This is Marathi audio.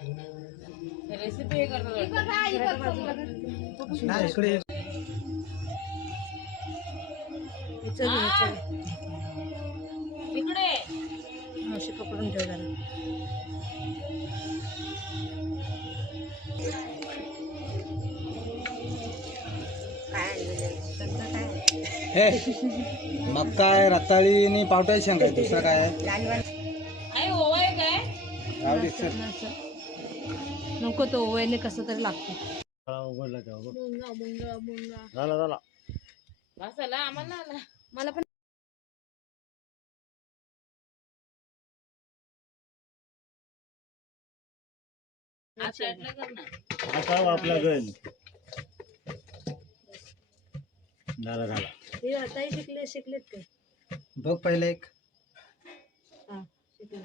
रेसिपी करतो नाही इकडे इकडे अशी पकडून ठेव जरा. मग काय रताळी आणि पावट्याची शेंग आहे, दुसरं काय आहे ओवा आहे काय रावडी सर. नको तो ओव्याने कसं तरी लागतो. उघडला झाला झाला. मसाला आम्हाला आला. मला पण आज साईडला कर ना. आता आपला गण झाला झाला. हे आता शिकलेत काय? बघ पहिले एक हा शिकले.